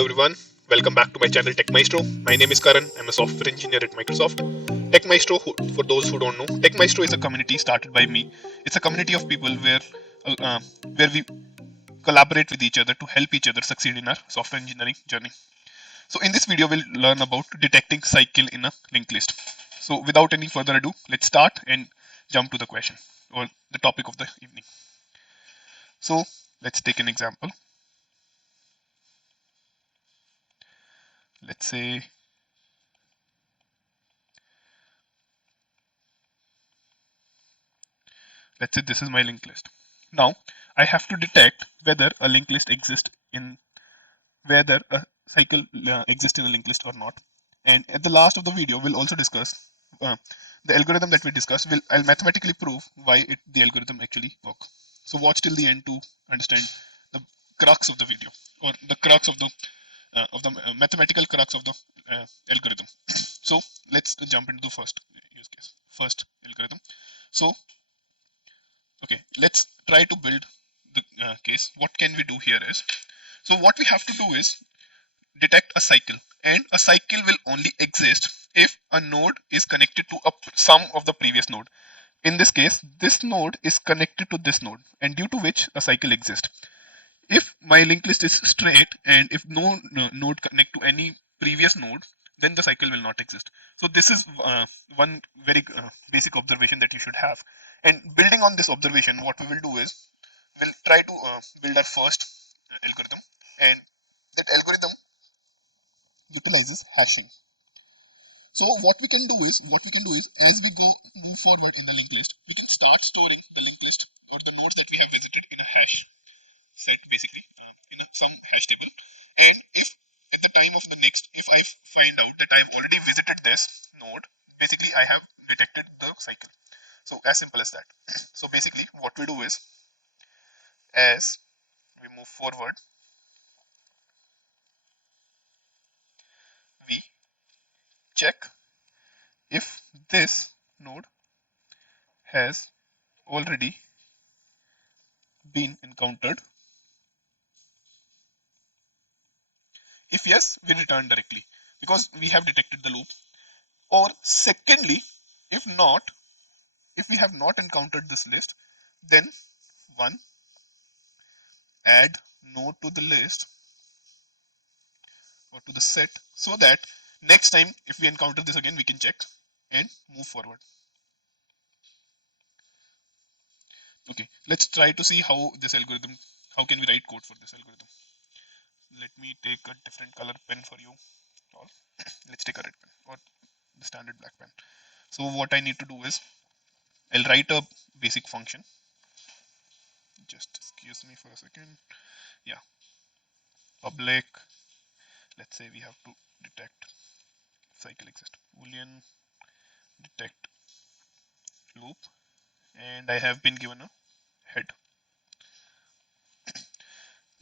Hello everyone, welcome back to my channel TechMaestro. My name is Karan. I'm a software engineer at Microsoft. TechMaestro, for those who don't know, TechMaestro is a community started by me. It's a community of people where we collaborate with each other to help each other succeed in our software engineering journey. So in this video, we'll learn about detecting cycle in a linked list. So without any further ado, let's start and jump to the question or the topic of the evening. So let's take an example. Let's say this is my linked list. Now I have to detect whether a linked list exists in whether a cycle exists in a linked list or not. And at the last of the video, we'll also discuss the algorithm that we discussed. I'll mathematically prove why the algorithm actually works. So watch till the end to understand the crux of the video, or the crux of the mathematical crux of the algorithm. So let's jump into the first use case, first algorithm. So okay, let's try to build the case. What can we do here is, so what we have to do is detect a cycle, and a cycle will only exist if a node is connected to some of the previous node. In this case, this node is connected to this node, and due to which a cycle exists. If my linked list is straight and if no node connect to any previous node, then the cycle will not exist. So this is one very basic observation that you should have. And building on this observation, what we will do is we'll try to build our first algorithm, and that algorithm utilizes hashing. So what we can do is as we move forward in the linked list, we can start storing the linked list or the nodes that we have visited in a hash set, basically in some hash table. And if at the time of the next, if I find out that I've already visited this node, basically I have detected the cycle. So as simple as that. So basically what we do is, as we move forward, we check if this node has already been encountered. If yes, we return directly because we have detected the loop. Or secondly, if not, if we have not encountered this list, then one, add node to the list or to the set, so that next time if we encounter this again, we can check and move forward. Okay, let's try to see how this algorithm, how can we write code for this algorithm. Let me take a different color pen for you, or let's take a red pen or the standard black pen. So what I need to do is, I'll write a basic function. Just excuse me for a second. Yeah, public, let's say we have to detect cycle exist, boolean detect loop, and I have been given a head.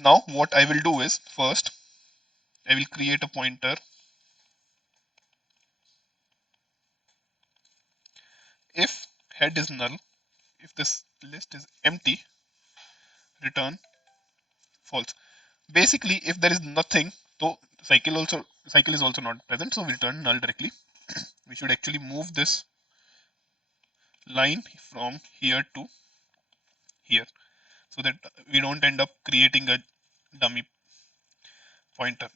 Now what I will do is, first I will create a pointer. If head is null, if this list is empty, return false. Basically, if there is nothing, so cycle is also not present, so we return null directly. We should actually move this line from here to here, so that we don't end up creating a dummy pointer.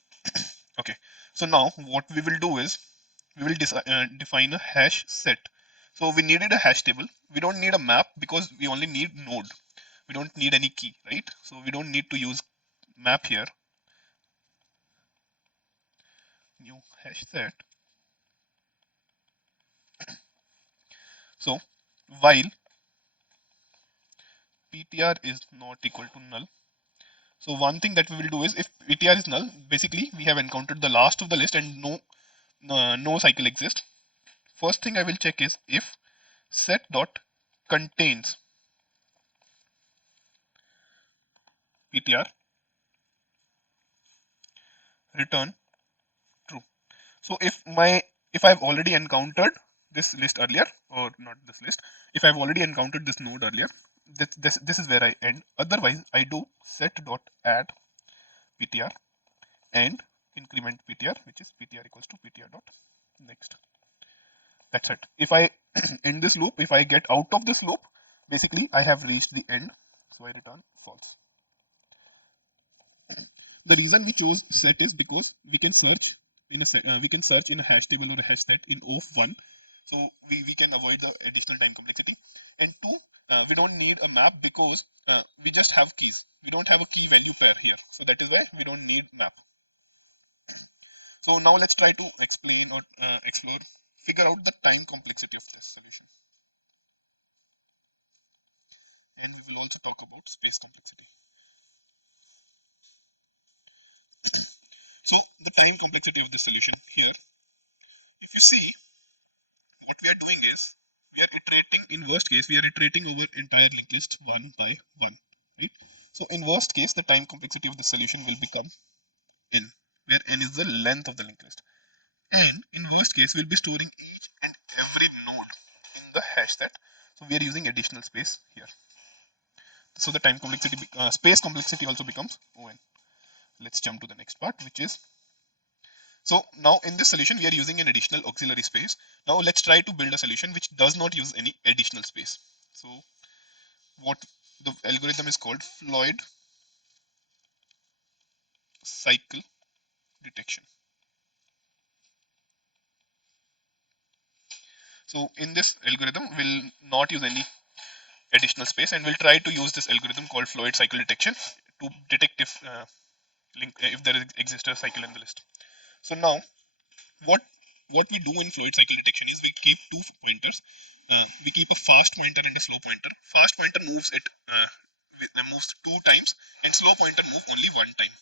Okay, so now what we will do is, we will define a hash set. So we needed a hash table. We don't need a map because we only need node. We don't need any key, right? So we don't need to use map here. New hash set. So while ptr is not equal to null, so one thing that we will do is, if ptr is null, basically we have encountered the last of the list and no cycle exists. First thing I will check is if set dot contains ptr, return true. So if I've already encountered this list earlier, or not this list, if I've already encountered this node earlier, this is where I end. Otherwise, I do set dot add ptr, and increment ptr, which is ptr equals to ptr dot next. That's it. If I end this loop, if I get out of this loop, basically I have reached the end, so I return false. The reason we chose set is because we can search in a we can search in a hash table or a hash set in of one, so we can avoid the additional time complexity. And two, we don't need a map because we just have keys. We don't have a key value pair here, so that is why we don't need map. So now let's try to explain or explore, figure out the time complexity of this solution, and we will also talk about space complexity. So the time complexity of the solution here, if you see, what we are doing is we are iterating. In worst case, we are iterating over entire linked list one by one, right? So in worst case, the time complexity of the solution will become n, where n is the length of the linked list. And in worst case, we'll be storing each and every node in the hash set. So we are using additional space here. So the time complexity, space complexity also becomes on. Let's jump to the next part, which is, so now in this solution, we are using an additional auxiliary space. Now let's try to build a solution which does not use any additional space. So what the algorithm is called Floyd cycle detection. So in this algorithm, we'll not use any additional space, and we'll try to use this algorithm called Floyd cycle detection to detect if there exists a cycle in the list. So now what we do in Floyd cycle detection is we keep two pointers. We keep a fast pointer and a slow pointer. Fast pointer moves it moves 2 times, and slow pointer move only 1 time.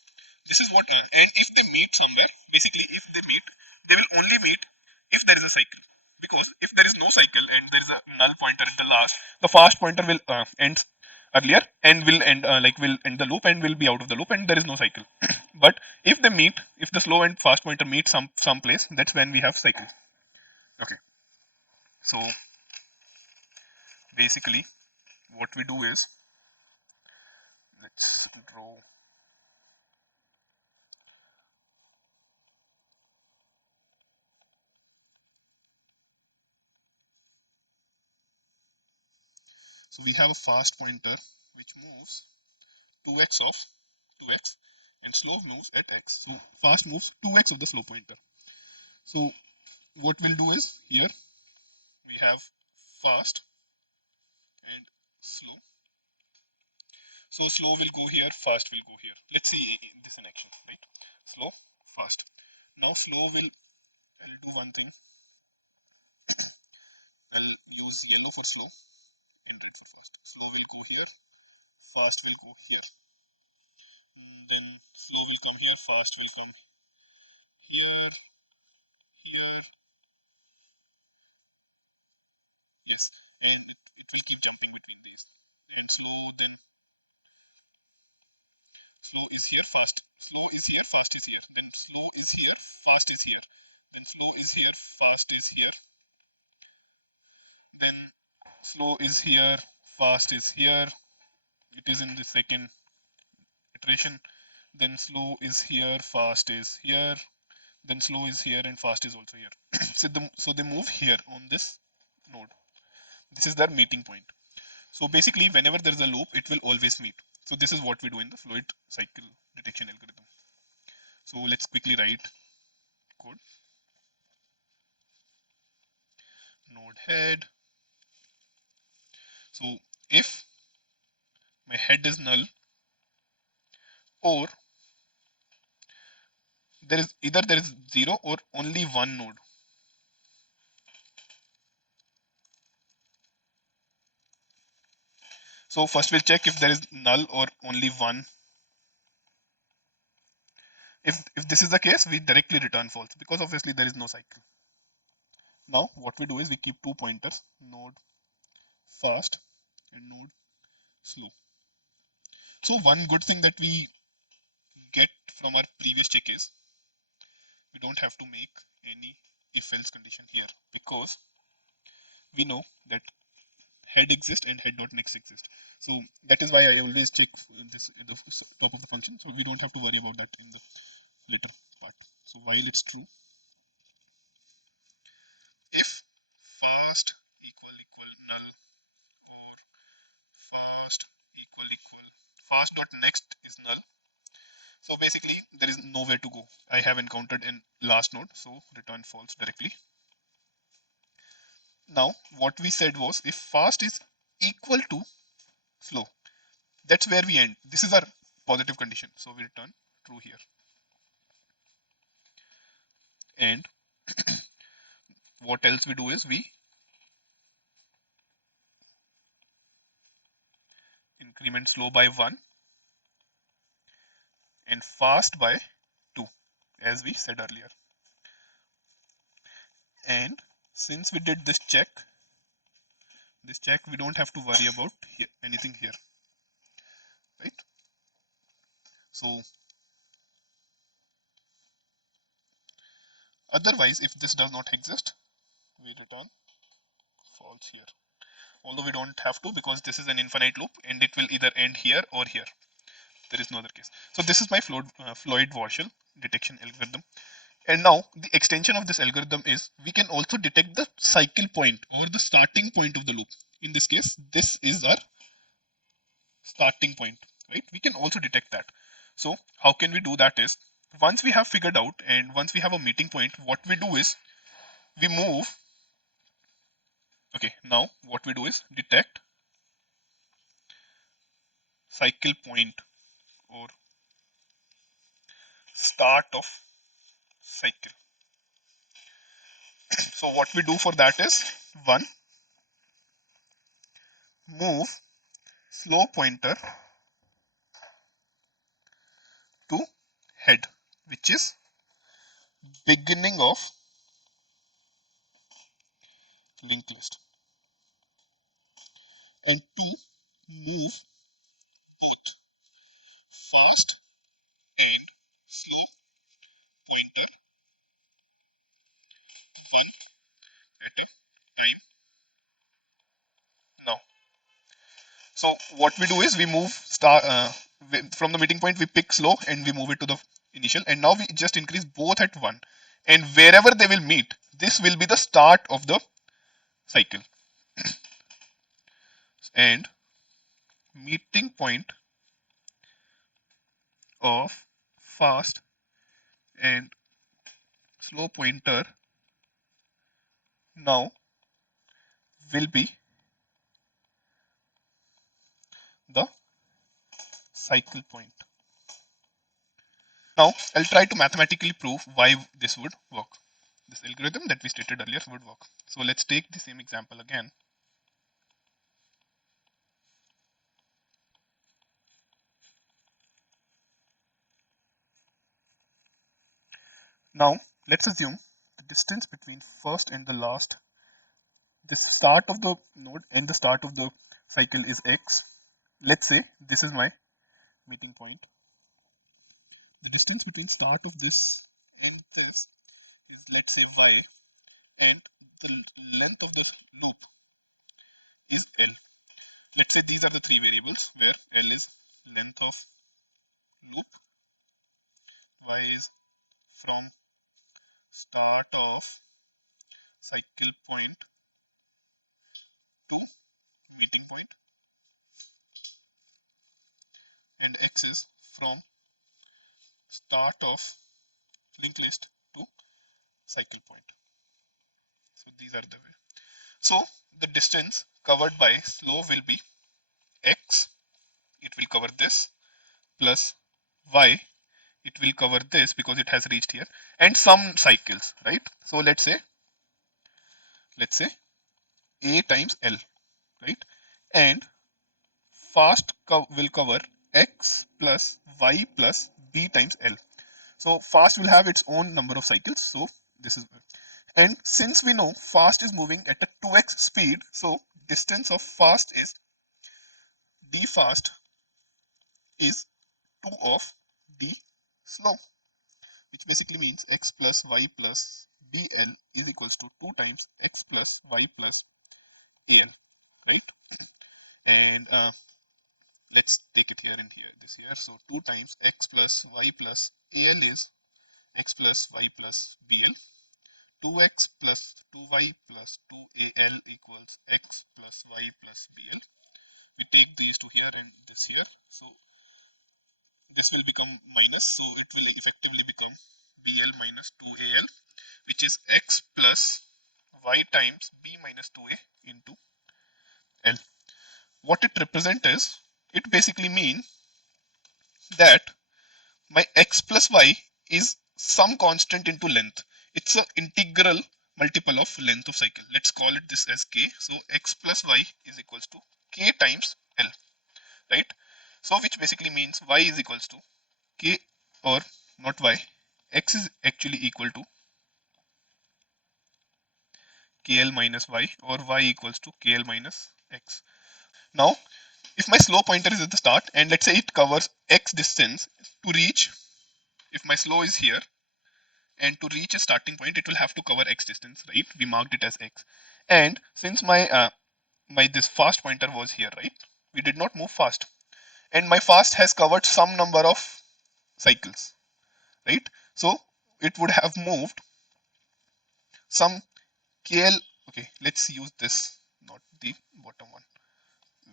This is what, and if they meet somewhere, basically if they meet, they will only meet if there is a cycle. Because if there is no cycle and there is a null pointer at the last, the fast pointer will end earlier and will end will end the loop and will be out of the loop and there is no cycle. But if they meet, if the slow and fast pointer meet some place, that's when we have cycle. Okay. So basically, what we do is, let's draw. So we have a fast pointer which moves 2x of 2x and slow moves at x. So fast moves 2x of the slow pointer. So what we'll do is, here we have fast and slow. So slow will go here, fast will go here. Let's see this in action, right? Slow, fast. Now slow will, I'll do one thing. I'll use yellow for slow and red for fast. Slow will go here, fast will go here. Then slow will come here, fast will come here, here. Yes, and it will keep jumping between these. And slow, then slow is here, fast. Slow is here, fast is here. Then slow is here, fast is here. Then slow is here, fast is here. Then slow is here, fast is here. It is in the second iteration. Then slow is here, fast is here. Then slow is here and fast is also here. So they move here on this node. This is their meeting point. So basically, whenever there is a loop, it will always meet. So this is what we do in the Floyd cycle detection algorithm. So let's quickly write code. Node head. So if my head is null, or there is either there is 0 or only one node. So first we'll check if there is null or only one. If this is the case, we directly return false because obviously there is no cycle. Now what we do is we keep two pointers, node fast and node slow. So one good thing that we get from our previous check is we don't have to make any if else condition here, because we know that head exists and head dot next exists. So that is why I always check this at the top of the function. So we don't have to worry about that in the later part. So while it's true, if fast equal null or fast equal fast dot next is null. So basically there is nowhere to go. I have encountered in last node, so return false directly. Now what we said was if fast is equal to slow, that's where we end. This is our positive condition, so we return true here. And what else we do is we increment slow by 1 and fast by 2, as we said earlier. And since we did this check, we don't have to worry about anything here, right? So otherwise, if this does not exist, we return false here. Although we don't have to, because this is an infinite loop and it will either end here or here. There is no other case. So this is my Floyd-Warshall detection algorithm. And now the extension of this algorithm is we can also detect the cycle point or the starting point of the loop. In this case, this is our starting point, right? We can also detect that. So how can we do that is, once we have figured out and once we have a meeting point, what we do is we move. Okay, now what we do is detect cycle point or start of cycle. So what we do for that is, one, move slow pointer to head, which is beginning of linked list, and two, move both fast and slow pointer one at a time. Now, so what we do is we move from the meeting point, we pick slow and we move it to the initial, and now we just increase both at 1, and wherever they will meet, this will be the start of the cycle. And meeting point of fast and slow pointer now will be the cycle point. Now I'll try to mathematically prove why this would work. This algorithm that we stated earlier would work. So let's take the same example again. Now let's assume the distance between first and the last, the start of the node and the start of the cycle is x. Let's say this is my meeting point. The distance between start of this and this is, let's say, y, and the length of the loop is L. Let's say these are the three variables where L is length of loop, y is from start of cycle point to meeting point, and x is from start of linked list to cycle point. So these are the way. So the distance covered by slow will be x, it will cover this, plus y, it will cover this because it has reached here, and some cycles, right? So let's say a times L, right? And fast will cover x plus y plus b times L. So fast will have its own number of cycles. So this is, and since we know fast is moving at a 2x speed, so distance of fast is d fast is 2 of d slow, which basically means x plus y plus bl is equals to 2 times x plus y plus al, right? And let's take it here and here, this here. So 2 times x plus y plus al is x plus y plus bl, 2x plus 2y plus 2al equals x plus y plus bl. We take these two here and this here, so this will become minus, so it will effectively become bl minus 2al, which is x plus y times b minus 2a into l. What it represents is, it basically means that my x plus y is some constant into length. It's an integral multiple of length of cycle. Let's call it this as k. So x plus y is equals to k times l, right? So which basically means y is equals to k, or not y, x is actually equal to kl minus y, or y equals to kl minus x. Now, if my slope pointer is at the start, and let's say it covers x distance to reach, if my slope is here, and to reach a starting point it will have to cover x distance, right? We marked it as x. And since my this fast pointer was here, right, we did not move fast, and my fast has covered some number of cycles, right? So it would have moved some kl. Okay, let's use this, not the bottom one,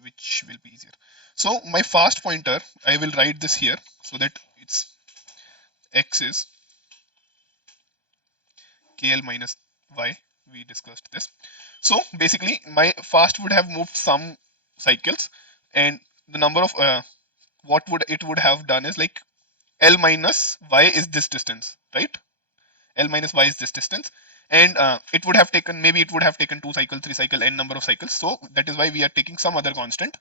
which will be easier. So my fast pointer, I will write this here so that it's x is kl minus y. We discussed this. So basically my fast would have moved some cycles, and the number of what would it would have done is like l minus y is this distance, right? L minus y is this distance, and it would have taken, maybe it would have taken 2 cycle, 3 cycle, n number of cycles. So that is why we are taking some other constant,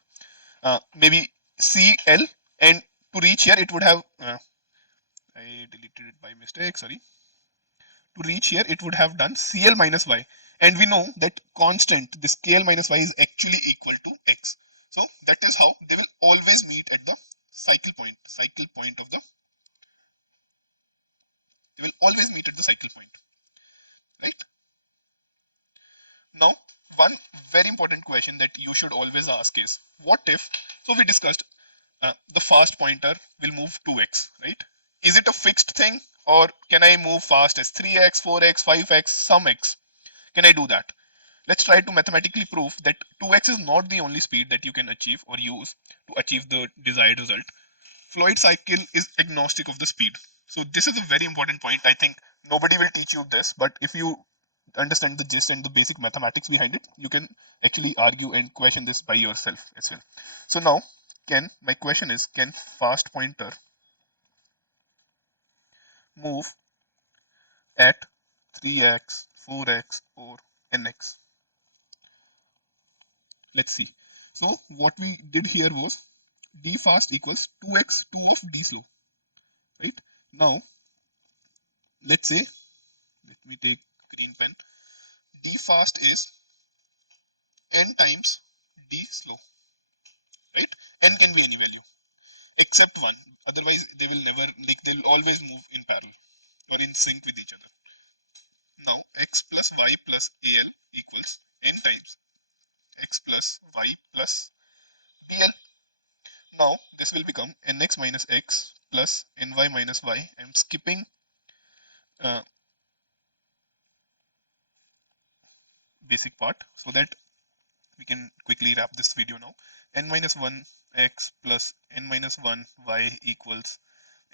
maybe cl, and to reach here it would have I deleted it by mistake, sorry. To reach here it would have done cl minus y, and we know that constant, this kl minus y, is actually equal to x. So that is how they will always meet at the cycle point of the, they will always meet at the cycle point, right? Now, one very important question that you should always ask is, what if, so we discussed the fast pointer will move 2x, right? Is it a fixed thing, or can I move fast as 3x, 4x, 5x, some x? Can I do that? Let's try to mathematically prove that 2x is not the only speed that you can achieve or use to achieve the desired result. Fluid cycle is agnostic of the speed. So this is a very important point. I think nobody will teach you this, but if you understand the gist and the basic mathematics behind it, you can actually argue and question this by yourself as well. So now, my question is, can fast pointer move at 3x, 4x, or nx? Let's see. So what we did here was d fast equals 2x 2 of d slow, right? Now let's say, let me take green pen. D fast is n times d slow, right? N can be any value except 1. Otherwise, they will never, like, they will always move in parallel or in sync with each other. Now, x plus y plus al equals n times x plus y plus bl. Now, this will become nx minus x plus ny minus y. I'm skipping uh, basic part so that we can quickly wrap this video now. N minus 1 x plus n minus 1 y equals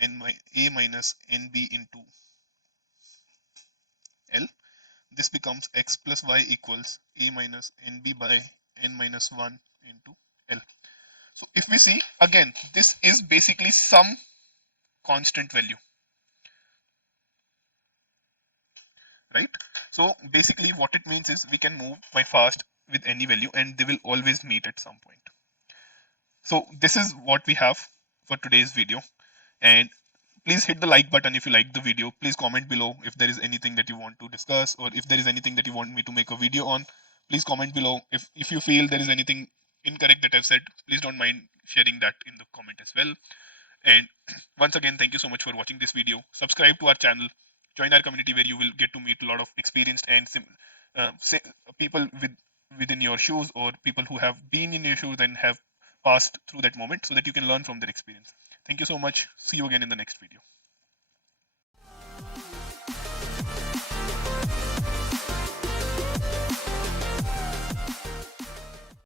a minus nb into L. This becomes x plus y equals a minus nb by n minus 1 into L. So if we see again, this is basically some constant value, right? So basically what it means is we can move by fast with any value and they will always meet at some point. So this is what we have for today's video, and please hit the like button if you like the video. Please comment below if there is anything that you want to discuss, or if there is anything that you want me to make a video on. Please comment below. If you feel there is anything incorrect that I've said, please don't mind sharing that in the comment as well. And once again, thank you so much for watching this video. Subscribe to our channel, join our community where you will get to meet a lot of experienced and people within your shoes, or people who have been in your shoes and have passed through that moment, so that you can learn from their experience. Thank you so much. See you again in the next video.